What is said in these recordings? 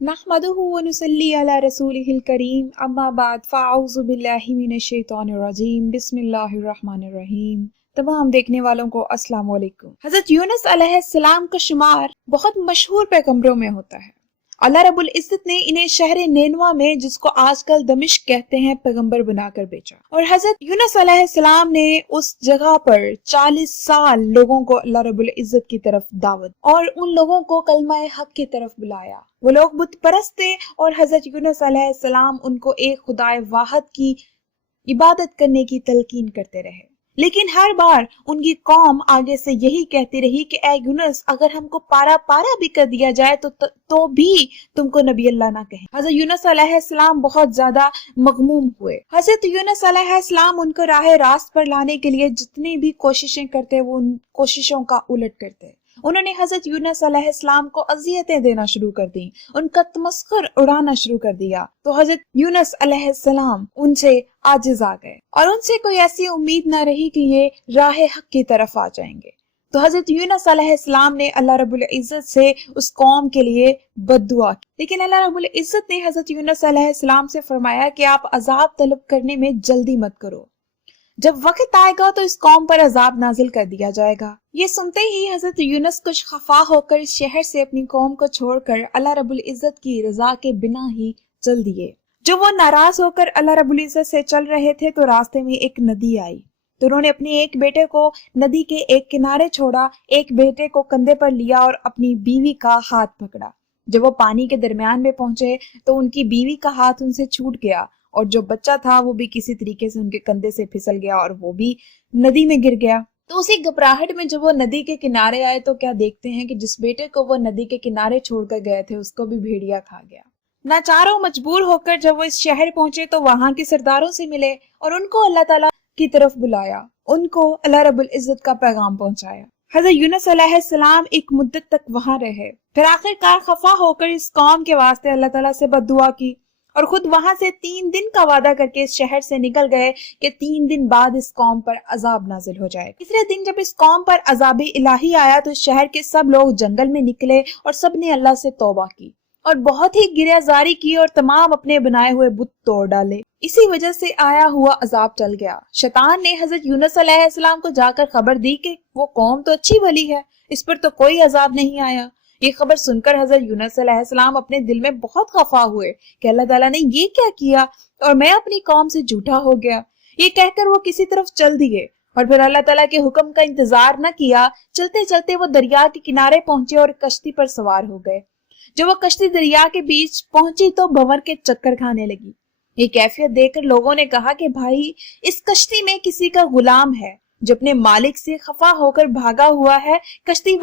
نحمده ونصلي على رسوله الكريم اما بعد فاعوذ باللہ من الشیطان الرجیم بسم اللہ الرحمن الرحیم۔ تمام دیکھنے والوں کو السلام علیکم۔ حضرت یونس علیہ السلام کا شمار بہت مشہور پیغمبروں میں ہوتا ہے۔ اللہ رب العزت نے انہیں شہر نینوا میں، جس کو آج کل دمشق کہتے ہیں، پیغمبر بنا کر بھیجا، اور حضرت یونس علیہ السلام نے اس جگہ پر 40 سال لوگوں کو اللہ رب العزت کی طرف دعوت اور ان لوگوں کو کلمہ حق کی طرف بلایا۔ وہ لوگ بت پرست تھے اور حضرت یونس علیہ السلام ان کو ایک خدائے واحد کی عبادت کرنے کی تلقین کرتے رہے، لیکن ہر بار ان کی قوم آگے سے یہی کہتی رہی کہ اے یونس، اگر ہم کو پارا بھی کر دیا جائے تو بھی تم کو نبی اللہ نہ کہیں۔ حضرت یونس علیہ السلام بہت زیادہ مغموم ہوئے۔ حضرت یونس علیہ السلام ان کو راہ راست پر لانے کے لیے جتنی بھی کوششیں کرتے، وہ ان کوششوں کا الٹ کرتے۔ انہوں نے حضرت یونس علیہ السلام کو اذیتیں دینا شروع کر دیں، ان کا تمسخر اڑانا شروع کر دیا، تو حضرت یونس علیہ السلام ان سے عاجز آ گئے اور ان سے کوئی ایسی امید نہ رہی کہ یہ راہ حق کی طرف آ جائیں گے۔ تو حضرت یونس علیہ السلام نے اللہ رب العزت سے اس قوم کے لیے بد دعا کی، لیکن اللہ رب العزت نے حضرت یونس علیہ السلام سے فرمایا کہ آپ عذاب طلب کرنے میں جلدی مت کرو، جب وقت آئے گا تو اس قوم پر عذاب نازل کر دیا جائے گا۔ یہ سنتے ہی حضرت یونس کچھ خفا ہو کر اس شہر سے اپنی قوم کو چھوڑ کر اللہ رب العزت کی رضا کے بنا ہی چل دیے۔ جب وہ ناراض ہو کر اللہ رب العزت سے چل رہے تھے تو راستے میں ایک ندی آئی، تو انہوں نے اپنے ایک بیٹے کو ندی کے ایک کنارے چھوڑا، ایک بیٹے کو کندھے پر لیا اور اپنی بیوی کا ہاتھ پکڑا۔ جب وہ پانی کے درمیان میں پہنچے تو ان کی بیوی کا ہاتھ ان سے چھوٹ گیا، اور جو بچہ تھا وہ بھی کسی طریقے سے ان کے کندھے سے پھسل گیا اور وہ بھی ندی میں گر گیا۔ تو اسی گھبراہٹ میں جب وہ ندی کے کنارے آئے تو کیا دیکھتے ہیں کہ جس بیٹے کو وہ ندی کے کنارے چھوڑ کر گئے تھے اس کو بھی بھیڑیا کھا گیا۔ ناچاروں مجبور ہو کر جب وہ اس شہر پہنچے تو وہاں کے سرداروں سے ملے اور ان کو اللہ تعالیٰ کی طرف بلایا، ان کو اللہ رب العزت کا پیغام پہنچایا۔ حضرت یونس علیہ السلام ایک مدت تک وہاں رہے، پھر آخر کار خفا ہو کر اس قوم کے واسطے اللہ تعالیٰ سے بد دعا کی اور خود وہاں سے 3 دن کا وعدہ کر کے اس شہر سے نکل گئے کہ 3 دن بعد اس قوم پر عذاب نازل ہو جائے۔ تیسرے دن جب اس قوم پر عذاب الہی آیا تو اس شہر کے سب لوگ جنگل میں نکلے اور سب نے اللہ سے توبہ کی اور بہت ہی گریہ زاری کی اور تمام اپنے بنائے ہوئے بت توڑ ڈالے۔ اسی وجہ سے آیا ہوا عذاب ٹل گیا۔ شیطان نے حضرت یونس علیہ السلام کو جا کر خبر دی کہ وہ قوم تو اچھی بھلی ہے، اس پر تو کوئی عذاب نہیں آیا۔ یہ خبر سن کر حضرت یونس علیہ السلام اپنے دل میں بہت خفا ہوئے کہ اللہ تعالیٰ نے یہ کیا کیا اور میں اپنی قوم سے جھوٹا ہو گیا۔ یہ کہہ کر وہ کسی طرف چل دیے اور پھر اللہ تعالیٰ کے حکم کا انتظار نہ کیا، چلتے چلتے وہ دریا کے کنارے پہنچے اور کشتی پر سوار ہو گئے۔ جب وہ کشتی دریا کے بیچ پہنچی تو بھنور کے چکر کھانے لگی۔ یہ کیفیت دیکھ کر لوگوں نے کہا کہ بھائی، اس کشتی میں کسی کا غلام ہے جو اپنے مالک سے خفا ہو کر بھاگا ہوا ہے۔ کشتی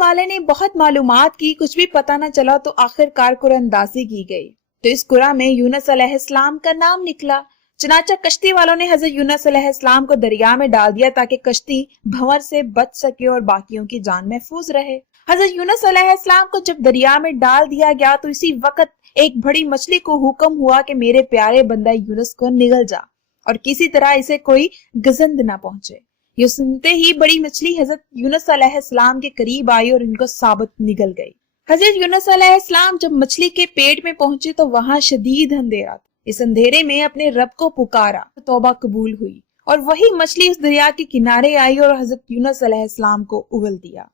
والے نے بہت معلومات کی، کچھ بھی پتہ نہ چلا تو آخر کار قرآن اندازی کی گئی، تو اس قرآن میں یونس علیہ السلام کا نام نکلا۔ چنانچہ کشتی والوں نے حضرت یونس علیہ السلام کو دریا میں ڈال دیا تاکہ کشتی بھنور سے بچ سکے اور باقیوں کی جان محفوظ رہے۔ حضرت یونس علیہ السلام کو جب دریا میں ڈال دیا گیا تو اسی وقت ایک بڑی مچھلی کو حکم ہوا کہ میرے پیارے بندہ یونس کو نگل جا اور کسی طرح اسے کوئی گزند نہ پہنچے۔ یہ سنتے ہی بڑی مچھلی حضرت یونس علیہ السلام کے قریب آئی اور ان کو ثابت نگل گئی۔ حضرت یونس علیہ السلام جب مچھلی کے پیٹ میں پہنچے تو وہاں شدید اندھیرا تھا۔ اس اندھیرے میں اپنے رب کو پکارا، توبہ قبول ہوئی اور وہی مچھلی اس دریا کے کنارے آئی اور حضرت یونس علیہ السلام کو اگل دیا۔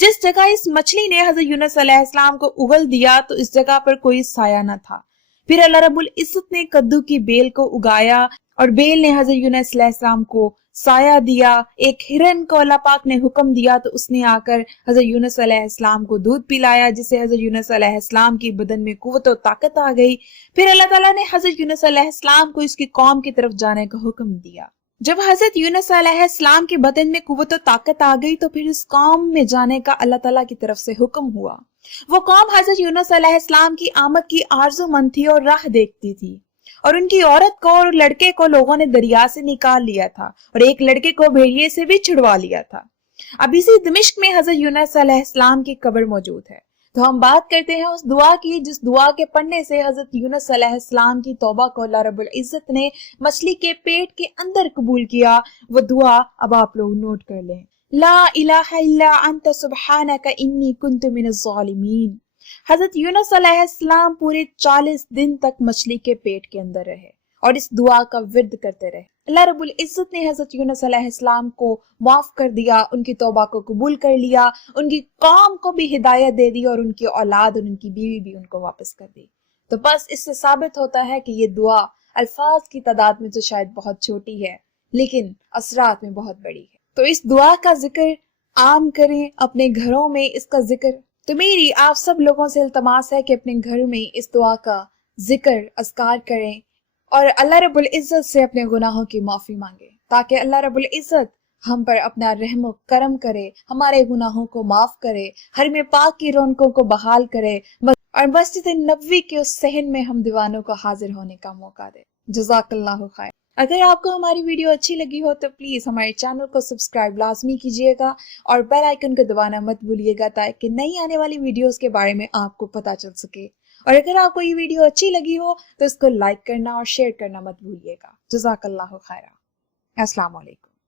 جس جگہ اس مچھلی نے حضرت یونس علیہ السلام کو اگل دیا تو اس جگہ پر کوئی سایہ نہ تھا۔ پھر اللہ رب العزت نے کدو کی بیل کو اگایا اور بیل نے حضرت یونس علیہ السلام کو سایہ دیا۔ ایک ہرن کو اللہ پاک نے حکم دیا تو اس نے آ کر حضرت یونس علیہ السلام کو دودھ پلایا، جس سے حضرت یونس علیہ السلام کی بدن میں قوت و طاقت آ گئی۔ پھر اللہ تعالیٰ نے حضرت یونس علیہ السلام کو اس کی قوم کی طرف جانے کا حکم دیا۔ جب حضرت یونس علیہ السلام کے بدن میں قوت و طاقت آ گئی تو پھر اس قوم میں جانے کا اللہ تعالیٰ کی طرف سے حکم ہوا۔ وہ قوم حضرت یونس علیہ السلام کی آمد کی آرزو مند تھی اور راہ دیکھتی تھی، اور ان کی عورت کو اور لڑکے کو لوگوں نے دریا سے نکال لیا تھا اور ایک لڑکے کو بھیڑیے سے بھی چھڑوا لیا تھا۔ اب اسی دمشق میں حضرت یونس علیہ السلام کی قبر موجود ہے۔ تو ہم بات کرتے ہیں اس دعا کی جس دعا کے پڑھنے سے حضرت یونس علیہ السلام کی توبہ کو اللہ رب العزت نے مچھلی کے پیٹ کے اندر قبول کیا۔ وہ دعا اب آپ لوگ نوٹ کر لیں۔ لا الہ الا انت سبحانک انی کنت من الظالمین۔ حضرت یونس علیہ السلام پورے 40 دن تک مچھلی کے پیٹ کے اندر رہے اور اس دعا کا ورد کرتے رہے۔ اللہ رب العزت نے حضرت یونس علیہ السلام کو معاف کر دیا، ان کی توبہ کو قبول کر لیا، ان کی قوم کو بھی ہدایت دے دی اور ان کی اولاد اور ان کی بیوی بھی ان کو واپس کر دی۔ تو بس اس سے ثابت ہوتا ہے کہ یہ دعا الفاظ کی تعداد میں تو شاید بہت چھوٹی ہے لیکن اثرات میں بہت بڑی ہے۔ تو اس دعا کا ذکر عام کریں اپنے گھروں میں، اس کا ذکر۔ تو میری آپ سب لوگوں سے التماس ہے کہ اپنے گھر میں اس دعا کا ذکر اذکار کریں اور اللہ رب العزت سے اپنے گناہوں کی معافی مانگے تاکہ اللہ رب العزت ہم پر اپنا رحم و کرم کرے، ہمارے گناہوں کو معاف کرے، حرم پاک کی رونقوں کو بحال کرے اور مسجد نبوی کے اس صحن میں ہم دیوانوں کو حاضر ہونے کا موقع دے۔ جزاک اللہ خیر۔ اگر آپ کو ہماری ویڈیو اچھی لگی ہو تو پلیز ہمارے چینل کو سبسکرائب لازمی کیجیے گا اور بیل آئیکن کو دبانا مت بھولیے گا تاکہ نئی آنے والی ویڈیوز کے بارے میں آپ کو پتہ چل سکے۔ اور اگر آپ کو یہ ویڈیو اچھی لگی ہو تو اس کو لائک کرنا اور شیئر کرنا مت بھولیے گا۔ جزاک اللہ خیر۔ السلام علیکم۔